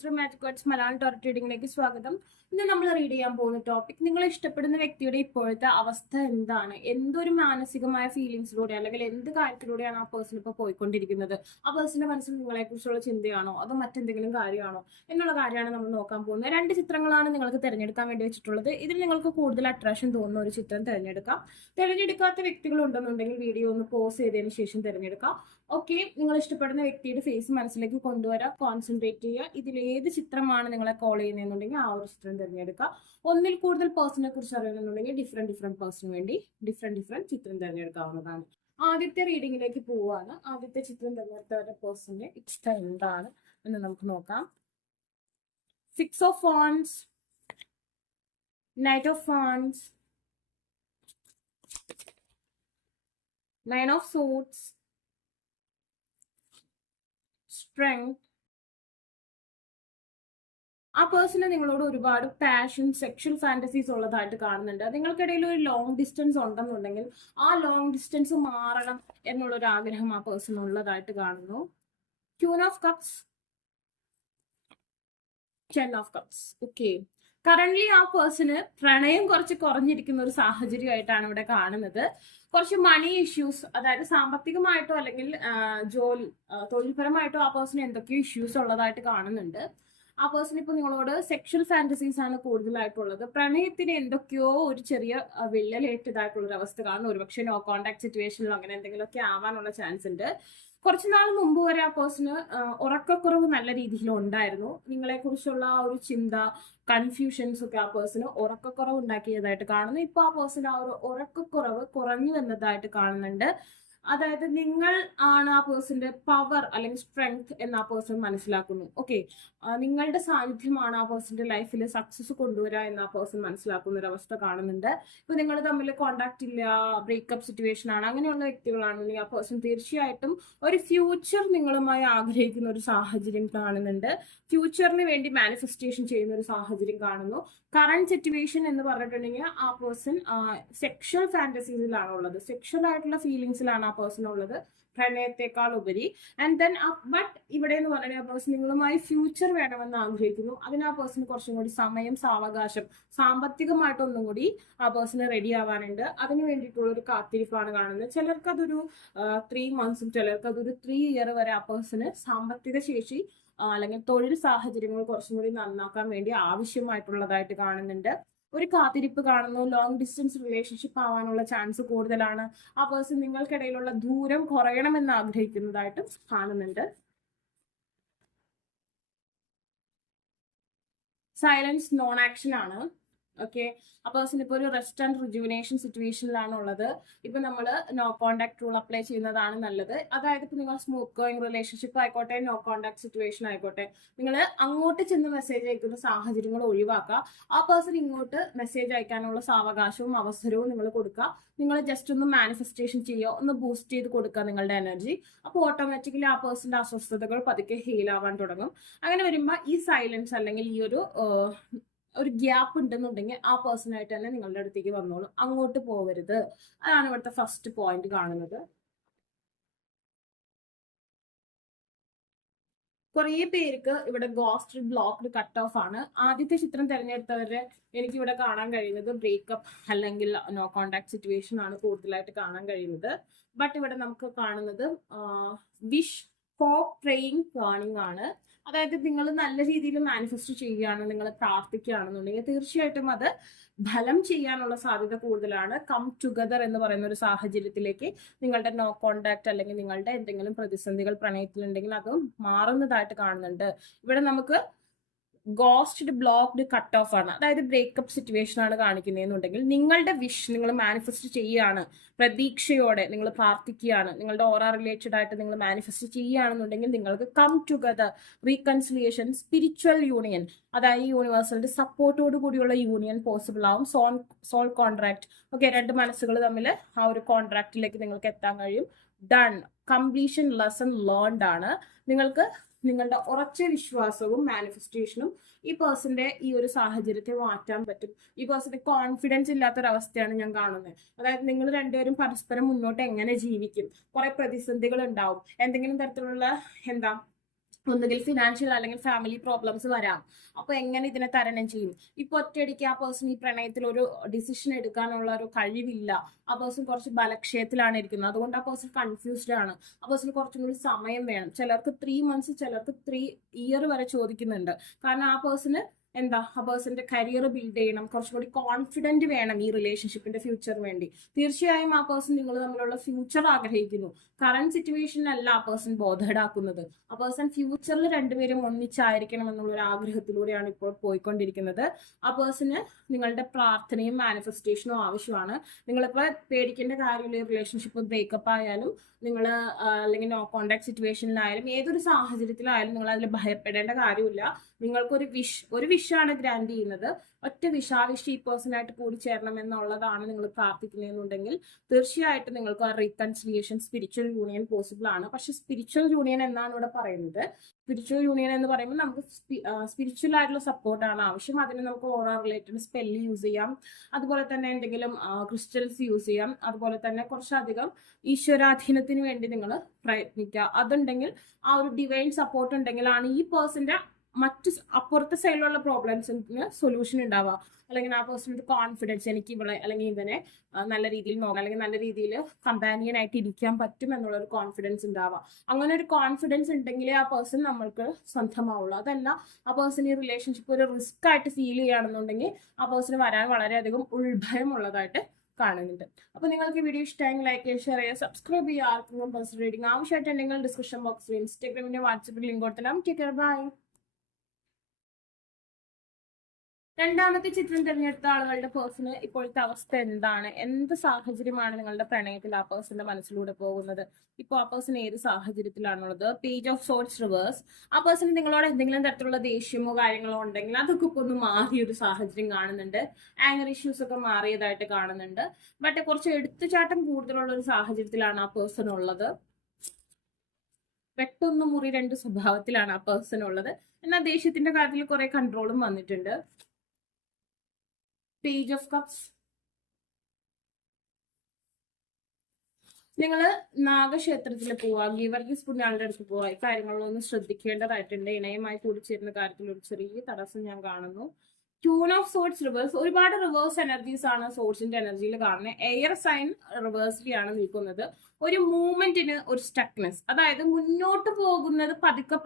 Through magic words Malayalam ടോററ്റ് റീഡിംഗിലേക്ക് സ്വാഗതം. ഇന്ന് നമ്മൾ റീഡ് ചെയ്യാൻ പോകുന്ന ടോപ്പിക്, നിങ്ങളെ ഇഷ്ടപ്പെടുന്ന വ്യക്തിയുടെ ഇപ്പോഴത്തെ അവസ്ഥ എന്താണ്, എന്തൊരു മാനസികമായ ഫീലിങ്സിലൂടെ അല്ലെങ്കിൽ എന്ത് കാര്യത്തിലൂടെയാണ് ആ പേഴ്സൺ ഇപ്പോൾ പോയിക്കൊണ്ടിരിക്കുന്നത്. ആ പേഴ്സന്റെ മനസ്സിൽ നിങ്ങളെ കുറിച്ചുള്ള ചിന്തയാണോ അതോ മറ്റെന്തെങ്കിലും കാര്യമാണോ എന്നുള്ള കാര്യമാണ് നമ്മൾ നോക്കാൻ പോകുന്നത്. 2 ചിത്രങ്ങളാണ് നിങ്ങൾക്ക് തിരഞ്ഞെടുക്കാൻ വേണ്ടി വെച്ചിട്ടുള്ളത്. ഇതിൽ നിങ്ങൾക്ക് കൂടുതൽ അട്രാക്ഷൻ തോന്നുന്ന ഒരു ചിത്രം തിരഞ്ഞെടുക്കാം. തിരഞ്ഞെടുക്കാത്ത വ്യക്തികൾ ഉണ്ടെന്നുണ്ടെങ്കിൽ വീഡിയോ ഒന്ന് പോസ് ചെയ്തതിന് ശേഷം തിരഞ്ഞെടുക്കാം. ഓക്കെ, നിങ്ങൾ ഇഷ്ടപ്പെടുന്ന വ്യക്തിയുടെ ഫേസ് മനസ്സിലേക്ക് കൊണ്ടുവരാം, കോൺസെൻട്രേറ്റ് ചെയ്യുക. ഇതിൽ ഏത് ചിത്രമാണ് നിങ്ങളെ കോൾ ചെയ്യുന്നതെന്നുണ്ടെങ്കിൽ ആ ഒരു ചിത്രം തിരഞ്ഞെടുക്കുക. ഒന്നിൽ കൂടുതൽ പേഴ്സണെ കുറിച്ച് അറിയണമെന്നുണ്ടെങ്കിൽ ഡിഫറെന്റ് പേഴ്സണിന് വേണ്ടി ഡിഫറെന്റ് ചിത്രം തിരഞ്ഞെടുക്കാവുന്നതാണ്. ആദ്യത്തെ റീഡിങ്ങിലേക്ക് പോവുകയാണ്. ആദ്യത്തെ ചിത്രം തിരഞ്ഞെടുത്തവരുടെ പേഴ്സണിന്റെ ഇഷ്ടം എന്താണ് എന്ന് നമുക്ക് നോക്കാം. 6 of Wands, Knight of Wands, 9 of Swords, Strength. ആ പേഴ്സണ് നിങ്ങളോട് ഒരുപാട് പാഷൻ, സെക്ഷൽ ഫാന്റസീസ് ഉള്ളതായിട്ട് കാണുന്നുണ്ട്. നിങ്ങൾക്കിടയിൽ ഒരു ലോങ് ഡിസ്റ്റൻസ് ഉണ്ടെന്നുണ്ടെങ്കിൽ ആ ലോങ് ഡിസ്റ്റൻസ് മാറണം എന്നുള്ളൊരു ആഗ്രഹം ആ പേഴ്സൺ ഉള്ളതായിട്ട് കാണുന്നു. Queen of cups, 10 of Cups. Okay, current ആ പേഴ്സണ് പ്രണയം കുറച്ച് കുറഞ്ഞിരിക്കുന്ന ഒരു സാഹചര്യമായിട്ടാണ് ഇവിടെ കാണുന്നത്. കുറച്ച് മണി ഇഷ്യൂസ്, അതായത് സാമ്പത്തികമായിട്ടോ അല്ലെങ്കിൽ തൊഴിൽപരമായിട്ടോ ആ പേഴ്സണ് എന്തൊക്കെയോ ഇഷ്യൂസ് ഉള്ളതായിട്ട് കാണുന്നുണ്ട്. ആ പേഴ്സൺ ഇപ്പോൾ നിങ്ങളോട് സെക്ഷൽ ഫാന്റസീസ് ആണ് കൂടുതലായിട്ടുള്ളത്. പ്രണയത്തിന് എന്തൊക്കെയോ ഒരു ചെറിയ വിള്ളലേറ്റതായിട്ടുള്ളൊരു അവസ്ഥ കാണുന്നു. ഒരുപക്ഷെ നോ കോണ്ടാക്ട് സിറ്റുവേഷനിലോ അങ്ങനെ എന്തെങ്കിലുമൊക്കെ ആവാനുള്ള ചാൻസ് ഉണ്ട്. കുറച്ചു നാൾ മുമ്പ് വരെ ആ പേഴ്സണ് ഉറക്കക്കുറവ് നല്ല രീതിയിൽ ഉണ്ടായിരുന്നു. നിങ്ങളെ കുറിച്ചുള്ള ആ ഒരു ചിന്ത, കൺഫ്യൂഷൻസ് ഒക്കെ ആ പേഴ്സണ് ഉറക്കക്കുറവ് ഉണ്ടാക്കിയതായിട്ട് കാണുന്നു. ഇപ്പൊ ആ പേഴ്സൺ ആ ഒരു ഉറക്കക്കുറവ് കുറഞ്ഞു വന്നതായിട്ട് കാണുന്നുണ്ട്. അതായത് നിങ്ങൾ ആണ് ആ പേഴ്സന്റെ പവർ അല്ലെങ്കിൽ സ്ട്രെങ്ത് എന്ന് ആ പേഴ്സൺ മനസ്സിലാക്കുന്നു. ഓക്കെ, നിങ്ങളുടെ സാന്നിധ്യമാണ് ആ പേഴ്സന്റെ ലൈഫിൽ സക്സസ് കൊണ്ടുവരിക എന്ന് ആ പേഴ്സൺ മനസ്സിലാക്കുന്ന ഒരു അവസ്ഥ കാണുന്നുണ്ട്. ഇപ്പൊ നിങ്ങൾ തമ്മിൽ കോണ്ടാക്ട് ഇല്ല, ബ്രേക്കപ്പ് സിറ്റുവേഷൻ ആണ്, അങ്ങനെയുള്ള വ്യക്തികളാണെങ്കിൽ ആ പേഴ്സൺ തീർച്ചയായിട്ടും ഒരു ഫ്യൂച്ചർ നിങ്ങളുമായി ആഗ്രഹിക്കുന്ന ഒരു സാഹചര്യം കാണുന്നുണ്ട്. ഫ്യൂച്ചറിന് വേണ്ടി മാനിഫെസ്റ്റേഷൻ ചെയ്യുന്ന ഒരു സാഹചര്യം കാണുന്നു. കറന്റ് സിറ്റുവേഷൻ എന്ന് പറഞ്ഞിട്ടുണ്ടെങ്കിൽ ആ പേഴ്സൺ സെക്ഷൽ ഫാന്റസീസിലാണ് ഉള്ളത്, സെക്ഷൽ ആയിട്ടുള്ള ഫീലിങ്സിലാണ് ആ പേഴ്സൺ ഉള്ളത്, പ്രണയത്തെക്കാൾ ഉപരി. ആൻഡ് ദെൻ ബട്ട് ഇവിടെ എന്ന് പറഞ്ഞാൽ ആ പേഴ്സൺ നിങ്ങളുമായി ഫ്യൂച്ചർ വേണമെന്ന് ആഗ്രഹിക്കുന്നു. അതിന് ആ പേഴ്സൺ കുറച്ചും കൂടി സമയം, സാവകാശം, സാമ്പത്തികമായിട്ടൊന്നും കൂടി ആ പേഴ്സണ് റെഡി ആവാനുണ്ട്. അതിന് വേണ്ടിയിട്ടുള്ള ഒരു കാത്തിരിപ്പാണ് കാണുന്നത്. ചിലർക്ക് അതൊരു 3 months, ചിലർക്ക് അതൊരു 3 year വരെ ആ പേഴ്സണ് സാമ്പത്തിക ശേഷി അല്ലെങ്കിൽ തൊഴിൽ സാഹചര്യങ്ങൾ കുറച്ചും കൂടി നന്നാക്കാൻ വേണ്ടി ആവശ്യമായിട്ടുള്ളതായിട്ട് കാണുന്നുണ്ട്. ഒരു കാത്തിരിപ്പ് കാണുന്നു. ലോങ് ഡിസ്റ്റൻസ് റിലേഷൻഷിപ്പ് ആവാനുള്ള ചാൻസ് കൂടുതലാണ്. ആ പേഴ്സൺ നിങ്ങൾക്കിടയിലുള്ള ദൂരം കുറയണമെന്ന് ആഗ്രഹിക്കുന്നതായിട്ടും കാണുന്നുണ്ട്. സൈലൻസ്, നോൺ ആക്ഷൻ ആണ്. ഓക്കെ, ആ പേഴ്സൺ ഇപ്പോൾ ഒരു റെസ്റ്റ് ആൻഡ് റിജുവിനേഷൻ സിറ്റുവേഷനിലാണ് ഉള്ളത്. ഇപ്പൊ നമ്മൾ നോ കോണ്ടാക്ട് റൂൾ അപ്ലൈ ചെയ്യുന്നതാണ് നല്ലത്. അതായത് ഇപ്പൊ നിങ്ങൾ സ്മൂത്ത് ഗോയിങ് റിലേഷൻഷിപ്പ് ആയിക്കോട്ടെ, നോ കോണ്ടാക്ട് സിറ്റുവേഷൻ ആയിക്കോട്ടെ, നിങ്ങൾ അങ്ങോട്ട് ചെന്ന് മെസ്സേജ് അയക്കുന്ന സാഹചര്യങ്ങൾ ഒഴിവാക്കുക. ആ പേഴ്സൺ ഇങ്ങോട്ട് മെസ്സേജ് അയക്കാനുള്ള സാവകാശവും അവസരവും നിങ്ങൾ കൊടുക്കുക. നിങ്ങൾ ജസ്റ്റ് ഒന്ന് മാനിഫെസ്റ്റേഷൻ ചെയ്യുക, ഒന്ന് ബൂസ്റ്റ് ചെയ്ത് കൊടുക്കുക നിങ്ങളുടെ എനർജി. അപ്പോൾ ഓട്ടോമാറ്റിക്കലി ആ പേഴ്സന്റെ അസ്വസ്ഥതകൾ പതുക്കെ ഹീൽ ആവാൻ തുടങ്ങും. അങ്ങനെ വരുമ്പോൾ ഈ സൈലൻസ് അല്ലെങ്കിൽ ഈ ഒരു ഗ്യാപ്പ് ഉണ്ടെന്നുണ്ടെങ്കിൽ ആ പേഴ്സണായിട്ട് തന്നെ നിങ്ങളുടെ അടുത്തേക്ക് വന്നോളും, അങ്ങോട്ട് പോവരുത്. അതാണ് ഇവിടുത്തെ ഫസ്റ്റ് പോയിന്റ് കാണുന്നത്. കുറേ പേർക്ക് ഇവിടെ ഗോസ്റ്റ്, ബ്ലോക്ക്ഡ്, കട്ട് ഓഫ് ആണ്. ആദ്യത്തെ ചിത്രം തിരഞ്ഞെടുത്തവരെ എനിക്ക് ഇവിടെ കാണാൻ കഴിയുന്നത് ബ്രേക്കപ്പ് അല്ലെങ്കിൽ നോ കോണ്ടാക്ട് സിറ്റുവേഷൻ ആണ് കൂടുതലായിട്ട് കാണാൻ കഴിയുന്നത്. ബട്ട് ഇവിടെ നമുക്ക് കാണുന്നത് വിഷ്, ഹോപ്പ്, പ്രേയിങ്, വാണിംഗ് ആണ്. അതായത് നിങ്ങൾ നല്ല രീതിയിൽ മാനിഫെസ്റ്റ് ചെയ്യുകയാണ്, നിങ്ങൾ പ്രാർത്ഥിക്കുകയാണെന്നുണ്ടെങ്കിൽ തീർച്ചയായിട്ടും അത് ഫലം ചെയ്യാനുള്ള സാധ്യത കൂടുതലാണ്. കം ടുഗദർ എന്ന് പറയുന്ന ഒരു സാഹചര്യത്തിലേക്ക് നിങ്ങളുടെ നോ കോണ്ടാക്ട് അല്ലെങ്കിൽ നിങ്ങളുടെ എന്തെങ്കിലും പ്രതിസന്ധികൾ പ്രണയത്തിലുണ്ടെങ്കിൽ അത് മാറുന്നതായിട്ട് കാണുന്നുണ്ട്. ഇവിടെ നമുക്ക് ഗോസ്റ്റഡ്, ബ്ലോക്ക്ഡ്, കട്ട് ഓഫ് ആണ്. അതായത് ബ്രേക്കപ്പ് സിറ്റുവേഷൻ ആണ് കാണിക്കുന്നതെന്നുണ്ടെങ്കിൽ നിങ്ങളുടെ വിഷ് നിങ്ങൾ മാനിഫെസ്റ്റ് ചെയ്യുകയാണ്, പ്രതീക്ഷയോടെ നിങ്ങൾ പ്രാർത്ഥിക്കുകയാണ്, നിങ്ങളുടെ ഓറ റിലേറ്റഡ് ആയിട്ട് നിങ്ങൾ മാനിഫെസ്റ്റ് ചെയ്യുകയാണെന്നുണ്ടെങ്കിൽ നിങ്ങൾക്ക് come together, reconciliation, spiritual union, അതായത് യൂണിവേഴ്സലിന്റെ സപ്പോർട്ടോട് കൂടിയുള്ള യൂണിയൻ പോസിബിൾ ആവും. Soul contract. ഓക്കെ, 2 മനസ്സുകൾ തമ്മിൽ ആ ഒരു കോൺട്രാക്റ്റിലേക്ക് നിങ്ങൾക്ക് എത്താൻ കഴിയും. ഡൺ, കംപ്ലീഷൻ, ലെസൺ ലേൺഡ് ആണ്. നിങ്ങൾക്ക് നിങ്ങളുടെ ഉറച്ച വിശ്വാസവും മാനിഫെസ്റ്റേഷനും ഈ പേഴ്സന്റെ ഈ ഒരു സാഹചര്യത്തെ മാറ്റാൻ പറ്റും. ഈ പേഴ്സന്റെ കോൺഫിഡൻസ് ഇല്ലാത്തൊരവസ്ഥയാണ് ഞാൻ കാണുന്നത്. അതായത് നിങ്ങൾ രണ്ടുപേരും പരസ്പരം മുന്നോട്ട് എങ്ങനെ ജീവിക്കും, കുറെ പ്രതിസന്ധികൾ ഉണ്ടാവും, എന്തെങ്കിലും തരത്തിലുള്ള ഒന്നുകിൽ ഫിനാൻഷ്യൽ അല്ലെങ്കിൽ ഫാമിലി പ്രോബ്ലംസ് വരാം. അപ്പൊ എങ്ങനെ ഇതിനെ തരണം ചെയ്യും? ഇപ്പൊ ഒറ്റയടിക്ക് ആ പേഴ്സൺ ഈ പ്രണയത്തിൽ ഒരു ഡിസിഷൻ എടുക്കാനുള്ള ഒരു കഴിവില്ല. ആ പേഴ്സൺ കുറച്ച് ബലക്ഷയത്തിലാണ് ഇരിക്കുന്നത്. അതുകൊണ്ട് ആ പേഴ്സൺ കൺഫ്യൂസ്ഡ് ആണ്. ആ പേഴ്സൺ കുറച്ചും കൂടി സമയം വേണം. ചിലർക്ക് 3 months, ചിലർക്ക് 3 years വരെ ചോദിക്കുന്നുണ്ട്. കാരണം ആ പേഴ്സണ് ആ പേഴ്സന്റെ കരിയർ ബിൽഡ് ചെയ്യണം, കുറച്ചും കൂടി കോൺഫിഡന്റ് വേണം ഈ റിലേഷൻഷിപ്പിന്റെ ഫ്യൂച്ചറിന് വേണ്ടി. തീർച്ചയായും ആ പേഴ്സൺ നിങ്ങൾ തമ്മിലുള്ള ഫ്യൂച്ചർ ആഗ്രഹിക്കുന്നു. കറന്റ് സിറ്റുവേഷനിലല്ല ആ പേഴ്സൺ ബോധേഡാക്കുന്നത്. ആ പേഴ്സൺ ഫ്യൂച്ചറിൽ രണ്ടുപേരും ഒന്നിച്ചായിരിക്കണം എന്നുള്ള ഒരു ആഗ്രഹത്തിലൂടെയാണ് ഇപ്പോൾ പോയിക്കൊണ്ടിരിക്കുന്നത്. ആ പേഴ്സണ് നിങ്ങളുടെ പ്രാർത്ഥനയും മാനിഫെസ്റ്റേഷനും ആവശ്യമാണ്. നിങ്ങളിപ്പോൾ പേടിക്കേണ്ട കാര്യമില്ല. റിലേഷൻഷിപ്പ് ബ്രേക്കപ്പ് ആയാലും നിങ്ങൾ അല്ലെങ്കിൽ നോ കോണ്ടാക്ട് സിറ്റുവേഷനിലായാലും ഏതൊരു സാഹചര്യത്തിലായാലും നിങ്ങൾ അതിൽ ഭയപ്പെടേണ്ട കാര്യമില്ല. നിങ്ങൾക്കൊരു വിഷാണ് ഗ്രാൻഡ് ചെയ്യുന്നത്. ഒറ്റ ആ വിഷ് ഈ പേഴ്സണായിട്ട് കൂടി ചേരണം എന്നുള്ളതാണ് നിങ്ങൾ പ്രാർത്ഥിക്കുന്നതെന്നുണ്ടെങ്കിൽ തീർച്ചയായിട്ടും നിങ്ങൾക്ക് ആ റീകൺസിലിയേഷൻ, സ്പിരിച്വൽ യൂണിയൻ പോസിബിൾ ആണ്. പക്ഷെ സ്പിരിച്വൽ യൂണിയൻ എന്നാണ് ഇവിടെ പറയുന്നത്. സ്പിരിച്വൽ യൂണിയൻ എന്ന് പറയുമ്പോൾ നമുക്ക് സ്പിരിച്വൽ ആയിട്ടുള്ള സപ്പോർട്ടാണ് ആവശ്യം. അതിന് നമുക്ക് ഓറ റിലേറ്റഡ് സ്പെല്ല് യൂസ് ചെയ്യാം, അതുപോലെ തന്നെ എന്തെങ്കിലും ക്രിസ്റ്റൽസ് യൂസ് ചെയ്യാം, അതുപോലെ തന്നെ കുറച്ചധികം ഈശ്വരാധീനത്തിന് വേണ്ടി നിങ്ങൾ പ്രയത്നിക്കുക. അതുണ്ടെങ്കിൽ ആ ഒരു ഡിവൈൻ സപ്പോർട്ട് ഉണ്ടെങ്കിലാണ് ഈ പേഴ്സന്റെ മറ്റ് അപ്പുറത്തെ സൈഡിലുള്ള പ്രോബ്ലംസിന് സൊല്യൂഷൻ ഉണ്ടാവുക. അല്ലെങ്കിൽ ആ പേഴ്സൺ ഒരു കോൺഫിഡൻസ്, എനിക്ക് ഇവളെ അല്ലെങ്കിൽ ഇവനെ നല്ല രീതിയിൽ നോക്കാം, അല്ലെങ്കിൽ നല്ല രീതിയിൽ കമ്പാനിയൻ ആയിട്ട് ഇരിക്കാൻ പറ്റും എന്നുള്ള ഒരു കോൺഫിഡൻസ് ഉണ്ടാവുക. അങ്ങനെ ഒരു കോൺഫിഡൻസ് ഉണ്ടെങ്കിലേ ആ പേഴ്സൺ നമ്മൾക്ക് സ്വന്തമാവുള്ളൂ. അതല്ല ആ പേഴ്സൺ ഈ റിലേഷൻഷിപ്പ് ഒരു റിസ്ക് ആയിട്ട് ഫീൽ ചെയ്യുകയാണെന്നുണ്ടെങ്കിൽ ആ പേഴ്സണ് വരാൻ വളരെയധികം ഉൾഭയം ഉള്ളതായിട്ട് കാണുന്നുണ്ട്. അപ്പൊ നിങ്ങൾക്ക് വീഡിയോ ഇഷ്ടമായി ലൈക്ക് ചെയ്യുക, ഷെയർ ചെയ്യുക, സബ്സ്ക്രൈബ് ചെയ്യുക. ആർക്കും പേഴ്സണൽ റീഡിംഗ് ആവശ്യമായിട്ടുണ്ടെങ്കിൽ ഡിസ്ക്രിപ്ഷൻ ബോക്സിൽ ഇൻസ്റ്റാഗ്രാമിന്റെ വാട്സപ്പിൽ ലിങ്ക് കൊടുത്തരാം. Take care, bye. രണ്ടാമത്തെ ചിത്രം തിരഞ്ഞെടുത്ത ആളുകളുടെ പേഴ്സണ് ഇപ്പോഴത്തെ അവസ്ഥ എന്താണ്? എന്ത് സാഹചര്യമാണ് നിങ്ങളുടെ പ്രണയത്തിൽ ആ പേഴ്സന്റെ മനസ്സിലൂടെ പോകുന്നത്? ഇപ്പോൾ ആ പേഴ്സൺ ഏത് സാഹചര്യത്തിലാണുള്ളത്? Page of swords reverse. ആ പേഴ്സൺ നിങ്ങളോട് എന്തെങ്കിലും തരത്തിലുള്ള ദേഷ്യമോ കാര്യങ്ങളോ ഉണ്ടെങ്കിൽ അതൊക്കെ ഇപ്പോൾ ഒന്ന് മാറിയൊരു സാഹചര്യം കാണുന്നുണ്ട്. ആംഗർ ഇഷ്യൂസ് ഒക്കെ മാറിയതായിട്ട് കാണുന്നുണ്ട്. ബട്ട് കുറച്ച് എടുത്തുചാട്ടം കൂടുതലുള്ള ഒരു സാഹചര്യത്തിലാണ് ആ പേഴ്സൺ ഉള്ളത്. പെട്ടെന്ന് മുറി രണ്ട് സ്വഭാവത്തിലാണ് ആ പേഴ്സൺ ഉള്ളത്. എന്നാൽ ദേഷ്യത്തിന്റെ കാര്യത്തിൽ കുറെ കൺട്രോളും വന്നിട്ടുണ്ട്. Page of cups. നിങ്ങൾ നാഗക്ഷേത്രത്തിൽ പോവുക, ഗീവർഗീസ് പുണ്യാളുടെ അടുത്ത് പോവുക. ഈ കാര്യങ്ങളൊന്നും ശ്രദ്ധിക്കേണ്ടതായിട്ടുണ്ട്. ഇണയുമായി കൂടിച്ചേരുന്ന കാര്യത്തിൽ ഒരു ചെറിയ തടസ്സം ഞാൻ കാണുന്നു. Queen of swords reverse. ഒരുപാട് റിവേഴ്സ് എനർജീസ് ആണ് സോഴ്സിന്റെ എനർജിയിൽ കാണുന്നത്. എയർ സൈൻ റിവേഴ്സിലാണ് നിൽക്കുന്നത്. ഒരു മൂവ്മെന്റിന് ഒരു സ്റ്റക്നെസ്, അതായത് മുന്നോട്ട് പോകുന്നത്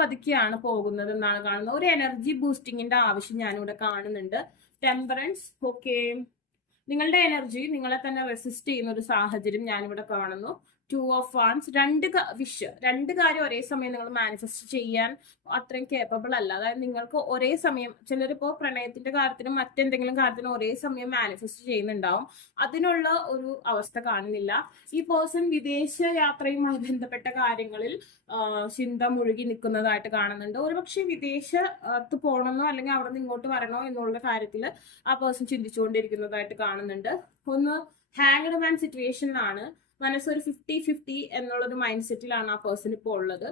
പതുക്കെയാണ് പോകുന്നത് എന്നാണ് കാണുന്നത്. ഒരു എനർജി ബൂസ്റ്റിങ്ങിന്റെ ആവശ്യം ഞാനിവിടെ കാണുന്നുണ്ട്. ടെമ്പറൻസ്. ഓക്കെ, നിങ്ങളുടെ എനർജി നിങ്ങളെ തന്നെ റെസിസ്റ്റ് ചെയ്യുന്ന ഒരു സാഹചര്യം ഞാനിവിടെ കാണുന്നു. 2 of Wands. രണ്ട് കാര്യം ഒരേ സമയം നിങ്ങൾ മാനിഫെസ്റ്റ് ചെയ്യാൻ അത്രയും കേപ്പബിൾ അല്ല. അതായത് നിങ്ങൾക്ക് ഒരേ സമയം, ചിലരിപ്പോ പ്രണയത്തിന്റെ കാര്യത്തിനും മറ്റെന്തെങ്കിലും കാര്യത്തിനും ഒരേ സമയം മാനിഫെസ്റ്റ് ചെയ്യുന്നുണ്ടാവും. അതിനുള്ള ഒരു അവസ്ഥ കാണുന്നില്ല. ഈ പേഴ്സൺ വിദേശ യാത്രയുമായി ബന്ധപ്പെട്ട കാര്യങ്ങളിൽ ചിന്ത മുഴുകി നിൽക്കുന്നതായിട്ട് കാണുന്നുണ്ട്. ഒരുപക്ഷെ വിദേശത്ത് പോകണമെന്നോ അല്ലെങ്കിൽ അവിടെ നിന്ന് ഇങ്ങോട്ട് വരണോ എന്നുള്ള കാര്യത്തിൽ ആ പേഴ്സൺ ചിന്തിച്ചുകൊണ്ടിരിക്കുന്നതായിട്ട് കാണുന്നുണ്ട്. ഒന്ന് ഹാങ്ഡ് മാൻ സിറ്റുവേഷനിലാണ്. മനസ്സൊരു 50-50 എന്നുള്ളൊരു മൈൻഡ് സെറ്റിലാണ് ആ പേഴ്സൺ ഇപ്പോൾ ഉള്ളത്.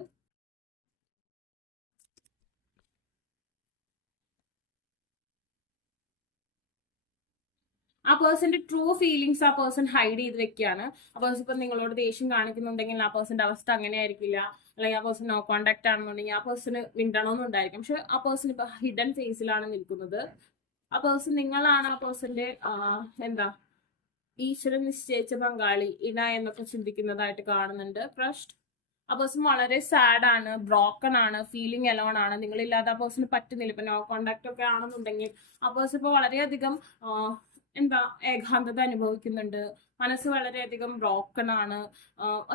ആ പേഴ്സന്റെ ട്രൂ ഫീലിങ്സ് ആ പേഴ്സൺ ഹൈഡ് ചെയ്ത് വെക്കുകയാണ്. ആ പേഴ്സൺ ഇപ്പൊ നിങ്ങളോട് ദേഷ്യം കാണിക്കുന്നുണ്ടെങ്കിൽ ആ പേഴ്സന്റെ അവസ്ഥ അങ്ങനെ ആയിരിക്കില്ല. അല്ലെങ്കിൽ ആ പേഴ്സൺ നോ കോണ്ടാക്ട് ആണെന്നുണ്ടെങ്കിൽ ആ പേഴ്സണ് മിണ്ടണമെന്നുണ്ടായിരിക്കും. പക്ഷെ ആ പേഴ്സൺ ഇപ്പൊ ഹിഡൻ ഫേസിലാണ് നിൽക്കുന്നത്. ആ പേഴ്സൺ നിങ്ങളാണ് ആ പേഴ്സന്റെ ഈശ്വരൻ നിശ്ചയിച്ച പങ്കാളി, ഇണ എന്നൊക്കെ ചിന്തിക്കുന്നതായിട്ട് കാണുന്നുണ്ട്. ട്രസ്റ്റ്. ആ പേഴ്സൺ വളരെ സാഡ് ആണ്, ബ്രോക്കൺ ആണ്, ഫീലിംഗ് എലോൺ ആണ്. നിങ്ങളില്ലാതെ ആ പേഴ്സണ് പറ്റുന്നില്ല. ഇപ്പൊ നോ കോണ്ടാക്ട് ഒക്കെ ആണെന്നുണ്ടെങ്കിൽ ആ പേഴ്സൺ ഇപ്പൊ വളരെയധികം ഏകാന്തത അനുഭവിക്കുന്നുണ്ട്. മനസ്സ് വളരെയധികം ബ്രോക്കൺ ആണ്,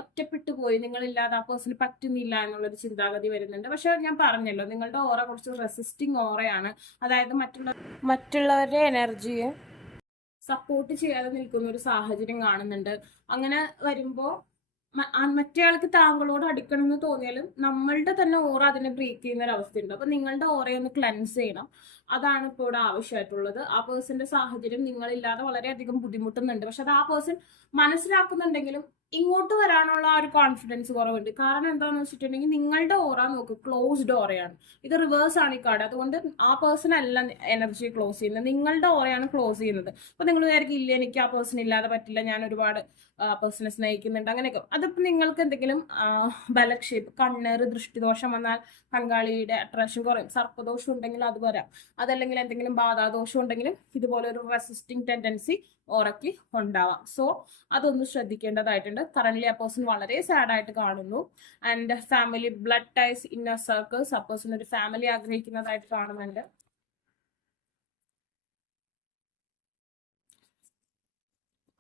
ഒറ്റപ്പെട്ടു പോയി, നിങ്ങളില്ലാതെ ആ പേഴ്സണ് പറ്റുന്നില്ല എന്നുള്ളൊരു ചിന്താഗതി വരുന്നുണ്ട്. പക്ഷെ ഞാൻ പറഞ്ഞല്ലോ, നിങ്ങളുടെ ഓറ കുറച്ച് റെസിസ്റ്റിംഗ് ഓറയാണ്. അതായത് മറ്റുള്ളവരുടെ എനർജിയെ സപ്പോർട്ട് ചെയ്യാതെ നിൽക്കുന്ന ഒരു സാഹചര്യം കാണുന്നുണ്ട്. അങ്ങനെ വരുമ്പോൾ മറ്റേയാൾക്ക് താങ്കളോട് അടുക്കണം എന്ന് തോന്നിയാലും നമ്മളുടെ തന്നെ ഓറ അതിനെ ബ്രേക്ക് ചെയ്യുന്ന ഒരു അവസ്ഥയുണ്ട്. അപ്പൊ നിങ്ങളുടെ ഓറയെ ഒന്ന് ക്ലെൻസ് ചെയ്യണം. അതാണ് ഇപ്പോൾ ഇവിടെ ആവശ്യമായിട്ടുള്ളത്. ആ പേഴ്സന്റെ സാഹചര്യം നിങ്ങളില്ലാതെ വളരെയധികം ബുദ്ധിമുട്ടുന്നുണ്ട്. പക്ഷെ അത് ആ പേഴ്സൺ മനസ്സിലാക്കുന്നുണ്ടെങ്കിലും ഇങ്ങോട്ട് വരാനുള്ള ആ ഒരു കോൺഫിഡൻസ് കുറവുണ്ട്. കാരണം എന്താണെന്ന് വെച്ചിട്ടുണ്ടെങ്കിൽ നിങ്ങളുടെ ഓറ നോക്ക്, ക്ലോസ്ഡ് ഓറയാണ്. ഇത് റിവേഴ്സ് ആണ് ഈ കാർഡ്. അതുകൊണ്ട് ആ പേഴ്സൺ അല്ല എനർജി ക്ലോസ് ചെയ്യുന്നത്, നിങ്ങളുടെ ഓറയാണ് ക്ലോസ് ചെയ്യുന്നത്. അപ്പൊ നിങ്ങൾ വിചാരിക്കും ഇല്ല എനിക്ക് ആ പേഴ്സൺ ഇല്ലാതെ പറ്റില്ല, ഞാൻ ഒരുപാട് പേഴ്സണെ സ്നേഹിക്കുന്നുണ്ട് അങ്ങനെയൊക്കെ. അതിപ്പോൾ നിങ്ങൾക്ക് എന്തെങ്കിലും ബലക്ഷേപ്, കണ്ണേറ്, ദൃഷ്ടിദോഷം വന്നാൽ പങ്കാളിയുടെ അട്രാക്ഷൻ കുറയും. സർപ്പദോഷം ഉണ്ടെങ്കിൽ അത് വരാം. അതല്ലെങ്കിൽ എന്തെങ്കിലും ബാധാദോഷം ഉണ്ടെങ്കിലും ഇതുപോലെ ഒരു റെസിസ്റ്റിംഗ് ടെൻഡൻസി ഓറയ്ക്ക് ഉണ്ടാവാം. സോ അതൊന്ന് ശ്രദ്ധിക്കേണ്ടതായിട്ടുണ്ട്. കറന്റ് ആ പേഴ്സൺ വളരെ സാഡ് ആയിട്ട് കാണുന്നു. And family, blood ties, inner circles, ആ പേഴ്സൺ ഒരു ഫാമിലി ആഗ്രഹിക്കുന്നതായിട്ട് കാണുന്നുണ്ട്.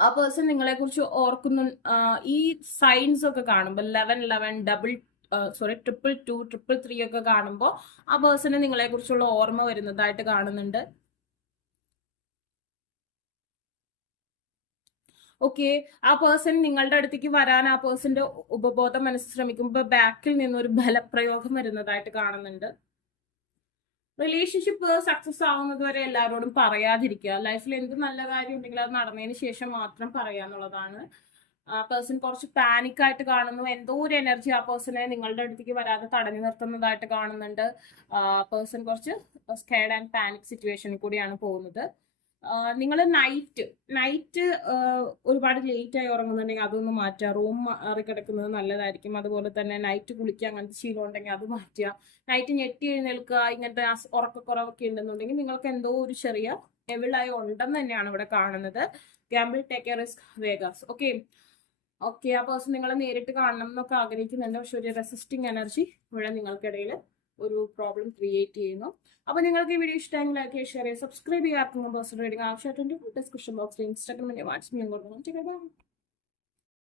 ആ പേഴ്സൺ നിങ്ങളെ കുറിച്ച് ഓർക്കുന്നു. ഈ സൈൻസ് ഒക്കെ കാണുമ്പോൾ 1111 222 333 ഒക്കെ കാണുമ്പോൾ ആ പേഴ്സണ് നിങ്ങളെ കുറിച്ചുള്ള ഓർമ്മ വരുന്നതായിട്ട് കാണുന്നുണ്ട്. ഓക്കെ, ആ പേഴ്സൺ നിങ്ങളുടെ അടുത്തേക്ക് വരാൻ ആ പേഴ്സന്റെ ഉപബോധം മനസ്സ് ശ്രമിക്കുമ്പോൾ ബാക്കിൽ നിന്നൊരു ബലപ്രയോഗം വരുന്നതായിട്ട് കാണുന്നുണ്ട്. റിലേഷൻഷിപ്പ് സക്സസ് ആവുന്നത് വരെ എല്ലാവരോടും പറയാതിരിക്കുക. ലൈഫിൽ എന്ത് നല്ല കാര്യം ഉണ്ടെങ്കിലും അത് നടന്നതിന് ശേഷം മാത്രം പറയാന്നുള്ളതാണ്. ആ പേഴ്സൺ കുറച്ച് പാനിക് ആയിട്ട് കാണുന്നു. എന്തോ ഒരു എനർജി ആ പേഴ്സണെ നിങ്ങളുടെ അടുത്തേക്ക് വരാതെ തടഞ്ഞു നിർത്തുന്നതായിട്ട് കാണുന്നുണ്ട്. പേഴ്സൺ കുറച്ച് സ്കേർഡ് ആൻഡ് പാനിക് സിറ്റുവേഷനിൽ കൂടിയാണ് പോകുന്നത്. നിങ്ങൾ നൈറ്റ് ഒരുപാട് ലേറ്റ് ആയി ഉറങ്ങുന്നുണ്ടെങ്കിൽ അതൊന്ന് മാറ്റുക. റൂം മാറി കിടക്കുന്നത് നല്ലതായിരിക്കും. അതുപോലെ തന്നെ നൈറ്റ് കുളിക്കുക, അങ്ങനത്തെ ശീലം ഉണ്ടെങ്കിൽ അത് മാറ്റുക. നൈറ്റ് ഞെട്ടി എഴുന്നേൽക്കുക, ഇങ്ങനത്തെ ഉറക്കക്കുറവൊക്കെ ഉണ്ടെന്നുണ്ടെങ്കിൽ നിങ്ങൾക്ക് എന്തോ ഒരു ചെറിയ എവിളായി ഉണ്ടെന്ന് തന്നെയാണ് ഇവിടെ കാണുന്നത്. Gamble, take A risk, Vegas. Okay, ആ പേഴ്സൺ നിങ്ങളെ നേരിട്ട് കാണണം എന്നൊക്കെ ആഗ്രഹിക്കുന്നുണ്ട്. പക്ഷെ ഒരു റെസിസ്റ്റിംഗ് എനർജി ഇവിടെ നിങ്ങൾക്കിടയിൽ ഒരു പ്രോബ്ലം ക്രിയേറ്റ് ചെയ്യുന്നു. അപ്പോൾ നിങ്ങൾക്ക് ഈ വീഡിയോ ഇഷ്ടമെങ്കിൽ ലൈക്ക് ചെയ്യുക, ഷെയർ ചെയ്യുക, സബ്സ്ക്രൈബ് ചെയ്യുക. ആർക്കും പേഴ്സണൽ റീഡിംഗ് ആവശ്യമായിട്ടുണ്ട് ഡിസ്ക്രിപ്ഷൻ ബോക്സിൽ ഇൻസ്റ്റാഗ്രാമിൻ്റെ വാട്സ്ആപ്പ് നമ്പർ കൊടുക്കണം.